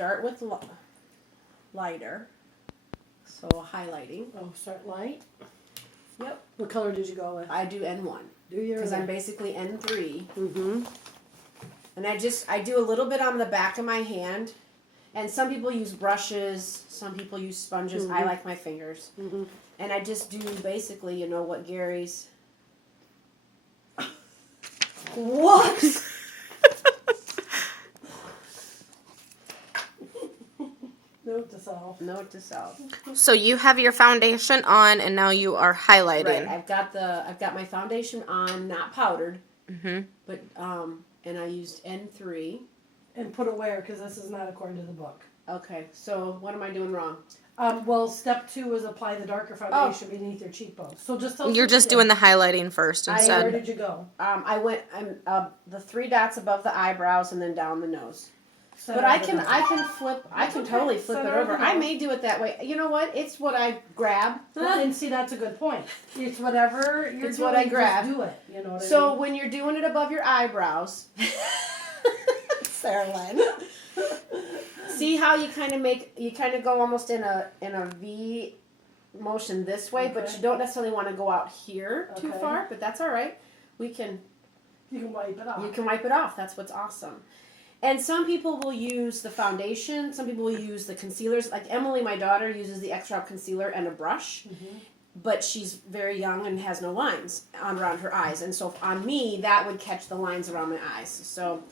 start with lighter. So highlighting. Oh, start light? Yep. What color did you go with? I do N1. Do you? Because I'm basically N3. Mm-hmm. And I do a little bit on the back of my hand. And some people use brushes. Some people use sponges. I like my fingers. Mm-hmm. And I just do basically, you know, what Gary's... What? Note to self. Note to self. So you have your foundation on, and now you are highlighting. Right. I've got my foundation on, not powdered, but and I used N3. And put it where? Because this is not according to the book. Okay. So what am I doing wrong? Well, step 2 is apply the darker foundation beneath your cheekbones. So just tell us You're what just you doing the highlighting first did. Where instead. did you go? I went the 3 dots above the eyebrows and then down the nose. Center But I of the can nose. I can totally flip it Center of over. the I nose. may do it that way. You know what? It's what I grab. Well, and see, that's a good point. It's whatever you're It's doing, what I grab. just do it. You know what I So mean? when you're doing it above your eyebrows, Sarah Lynn, see how you kind of go almost in a V motion this way, but Okay. you don't necessarily want to go out here too Okay. far. But that's all right. You can wipe it off. You can wipe it off. That's what's awesome. And some people will use the foundation. Some people will use the concealers. Like Emily, my daughter, uses the extra concealer and a brush. But she's very young and has no lines around her eyes. And so on me, that would catch the lines around my eyes. So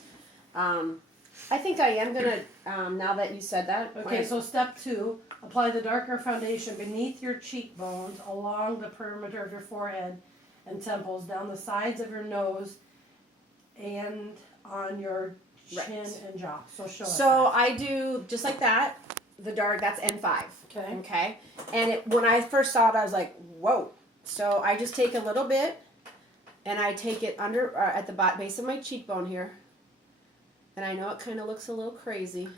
I think I am going to, now that you said that. Okay, so step 2, apply the darker foundation beneath your cheekbones, along the perimeter of your forehead and temples, down the sides of your nose, and on your chin and jaw. So show us So that. I do just like that. The dark, that's N5. Okay. Okay. And when I first saw it, I was like, whoa. So I just take a little bit, and I take it under, at the base of my cheekbone here. And I know it kind of looks a little crazy.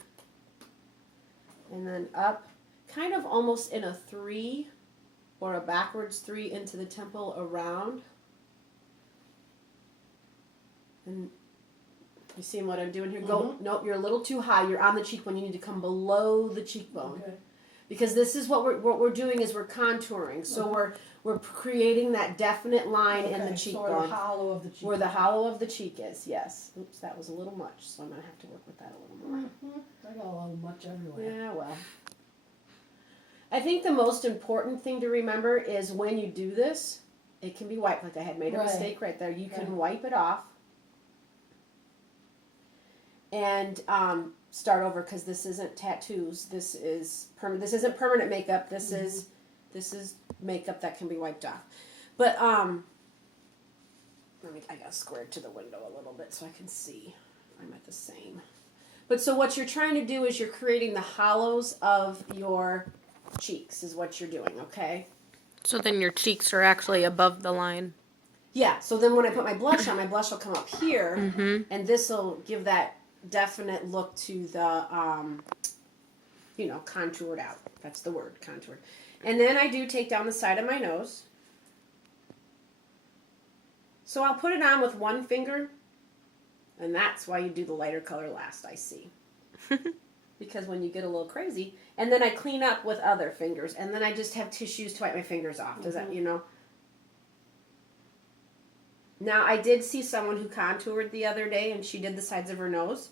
And then up, kind of almost in a 3 or a backwards 3 into the temple around. And you see what I'm doing here? Go. Nope, you're a little too high. You're on the cheekbone. You need to come below the cheekbone. Okay. Because this is what we're doing is we're contouring. So we're creating that definite line in the cheekbone. So the hollow of the cheek. Where the hollow of the cheek is, yes. Oops, that was a little much, so I'm going to have to work with that a little more. I got a little much everywhere. Yeah, well. I think the most important thing to remember is when you do this, it can be wiped. Like I had made a mistake right there. You can wipe it off. And start over, because this isn't tattoos. This is this isn't permanent makeup. This is makeup that can be wiped off. But I gotta square it to the window a little bit so I can see if I'm at the same. But so what you're trying to do is you're creating the hollows of your cheeks is what you're doing. Okay. So then your cheeks are actually above the line. Yeah. So then when I put my blush on, my blush will come up here, and this will give that definite look to the, contoured out. That's the word, contoured. And then I do take down the side of my nose. So I'll put it on with one finger, and that's why you do the lighter color last, I see. Because when you get a little crazy, and then I clean up with other fingers, and then I just have tissues to wipe my fingers off. Does that, Now, I did see someone who contoured the other day, and she did the sides of her nose,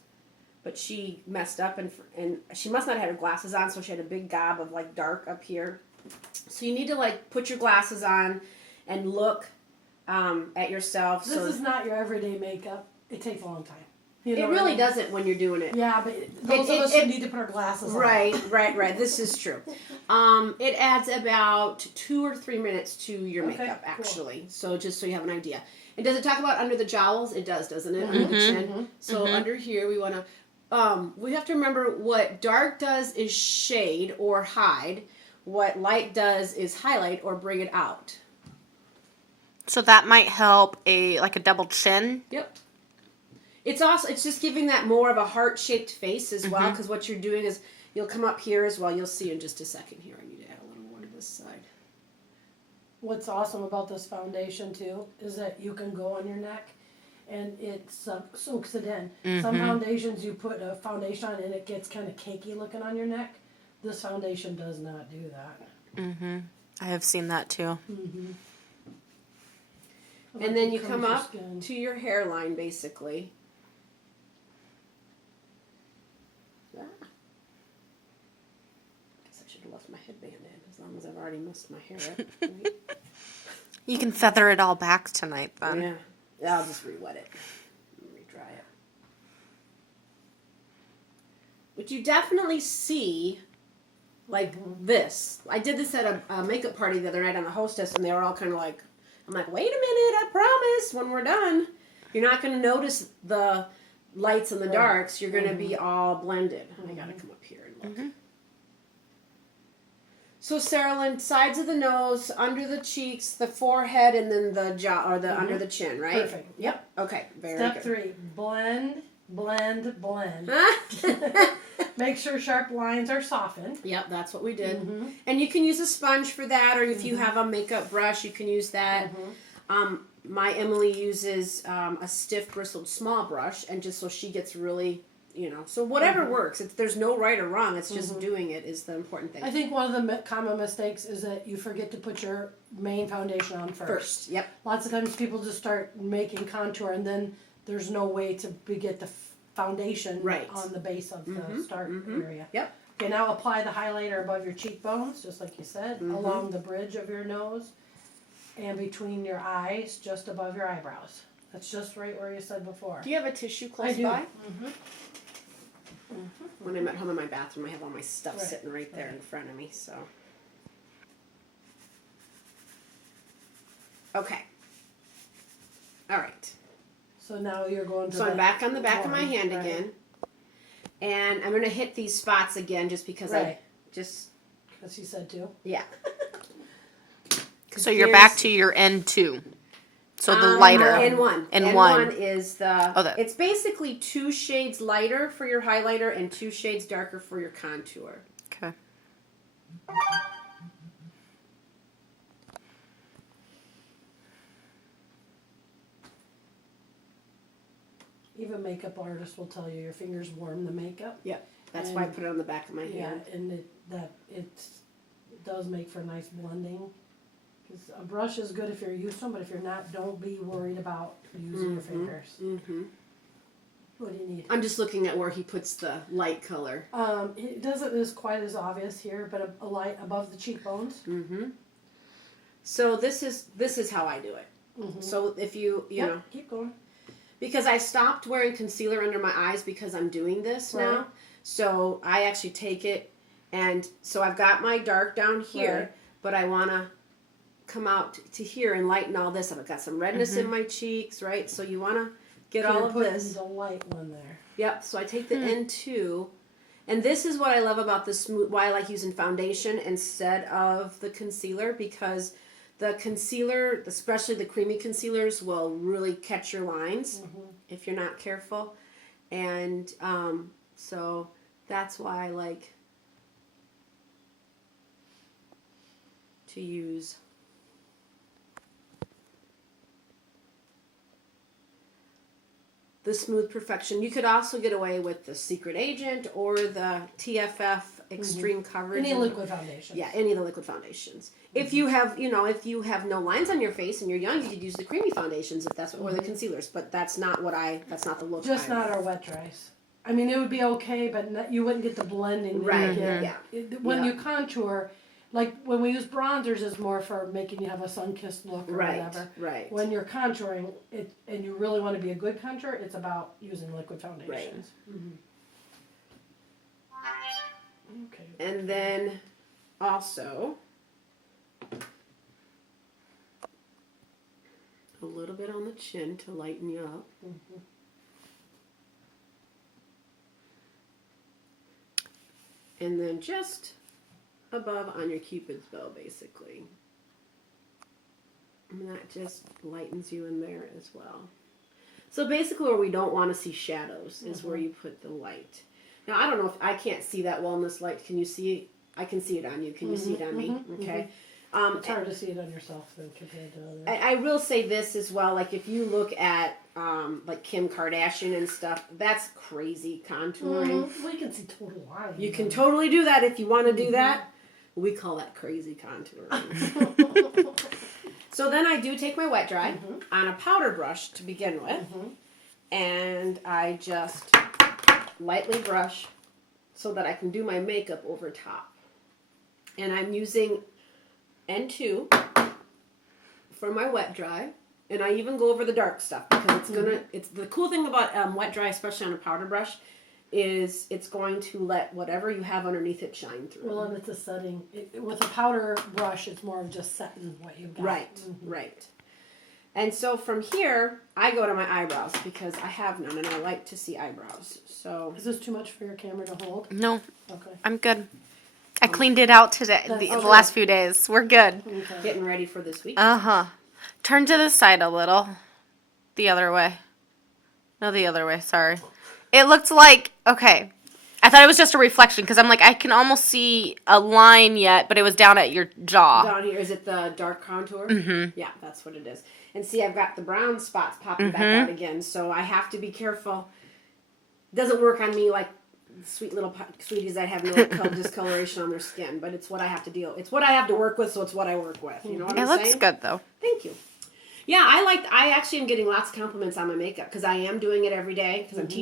but she messed up, and she must not have had her glasses on, so she had a big gob of, dark up here. So you need to, put your glasses on and look at yourself. This is not your everyday makeup. It takes a long time. It really doesn't when you're doing it. Yeah, but those of us who need to put our glasses on. Right. This is true. It adds about 2 or 3 minutes to your makeup, actually. Cool. So just so you have an idea. And does it talk about under the jowls? It does, doesn't it? Under the chin. So under here, we want to, we have to remember what dark does is shade or hide. What light does is highlight or bring it out. So that might help a double chin. Yep. It's just giving that more of a heart-shaped face as well, because what you're doing is you'll come up here as well. You'll see in just a second here. I need to add a little more to this side. What's awesome about this foundation, too, is that you can go on your neck and it soaks it in. Some foundations you put a foundation on and it gets kind of cakey looking on your neck. This foundation does not do that. I have seen that too. And then you come up to your hairline, basically. Ah. Guess I should have left my headband in, as long as I've already messed my hair up. Right? You can feather it all back tonight then. Yeah, I'll just re-wet it. Re-dry it. But you definitely see, like, this. I did this at a makeup party the other night on the hostess, and they were all kind of like, I'm like, wait a minute, I promise, when we're done, you're not going to notice the lights and the darks. You're going to be all blended. I got to come up here and look. So, Sarah Lynn, sides of the nose, under the cheeks, the forehead, and then the jaw, or the under the chin, right? Perfect. Yep. Okay, very Step good. 3, blend, blend, blend. Make sure sharp lines are softened. Yep, that's what we did. And you can use a sponge for that, or if you have a makeup brush, you can use that. My Emily uses a stiff bristled small brush, and just so she gets really, so whatever works. There's no right or wrong. It's just doing it is the important thing. I think one of the common mistakes is that you forget to put your main foundation on first. Yep. Lots of times people just start making contour, and then there's no way to get the foundation on the base of the start area. Yep. Okay, now apply the highlighter above your cheekbones, just like you said, along the bridge of your nose, and between your eyes, just above your eyebrows. That's just right where you said before. Do you have a tissue close I do. by? When I'm at home in my bathroom, I have all my stuff sitting right there in front of me, so. Okay. All right. So now you're going to So I'm back on the back of my hand again. And I'm going to hit these spots again just because because you said to. Yeah. So you're back to your N2. So the lighter. N1. N1. N1 is the, Oh, it's basically 2 shades lighter for your highlighter and 2 shades darker for your contour. Okay. Even makeup artists will tell you your fingers warm the makeup. Yep. That's why I put it on the back of my hand. Yeah, and it does make for nice blending. Because a brush is good if you're used to them, but if you're not, don't be worried about using your fingers. What do you need? I'm just looking at where he puts the light color. It doesn't is quite as obvious here, but a light above the cheekbones. So this is how I do it. So if you know, keep going. because I stopped wearing concealer under my eyes because I'm doing this now. So I actually take it, and so I've got my dark down here, but I want to come out to here and lighten all this up. I've got some redness in my cheeks, right? So you want to get all of this. The light one there. Yep. So I take the N2, and this is what I love about the smooth. Why I like using foundation instead of the concealer, because the concealer, especially the creamy concealers, will really catch your lines if you're not careful, and so that's why I like to use the Smooth Perfection. You could also get away with the Secret Agent or the TFF Extreme Coverage. Any liquid foundation. Yeah, any of the liquid foundations. If you have, if you have no lines on your face and you're young, you could use the creamy foundations if that's what, or the concealers. But that's not that's not the look. Just not our wet dries. I mean, it would be okay, but you wouldn't get the blending. Right. Yeah. When you contour, like when we use bronzers, it's more for making you have a sun-kissed look or whatever. Right. When you're contouring, and you really want to be a good contour, it's about using liquid foundations. Okay. And then also a little bit on the chin to lighten you up. And then just above on your Cupid's bow, basically. And that just lightens you in there as well. So basically where we don't want to see shadows is where you put the light. Now, I don't know if I can't see that well in this light. Can you see? I can see it on you. Can you see it on me? Okay. It's hard to see it on yourself though compared to others. I will say this as well, like if you look at like Kim Kardashian and stuff, that's crazy contouring. We can see total lines. You can totally do that if you want to do that. We call that crazy contouring. So then I do take my wet dry on a powder brush to begin with, and I just lightly brush so that I can do my makeup over top. And I'm using N2 for my wet dry, and I even go over the dark stuff because it's the cool thing about wet dry, especially on a powder brush, is it's going to let whatever you have underneath it shine through. Well, and it's a setting. With a powder brush, it's more of just setting what you've got. Right, right. And so from here, I go to my eyebrows because I have none and I like to see eyebrows. So Is this too much for your camera to hold? No, Okay. I'm good. I cleaned it out today, the last few days. We're good. Okay. getting ready for this week. Uh-huh. Turn to the side a little. The other way. No, the other way, sorry. It looked like, okay. I thought it was just a reflection because I'm like, I can almost see a line yet, but it was down at your jaw. Down here, is it the dark contour? Mm-hmm. Yeah, that's what it is. And see, I've got the brown spots popping back out again, so I have to be careful. It doesn't work on me like sweet little sweeties that have no discoloration on their skin, but it's what I have to deal. It's what I have to work with, so it's what I work with. You know what I'm saying? It looks good though. Thank you. Yeah, I actually am getting lots of compliments on my makeup because I am doing it every day because I'm teaching.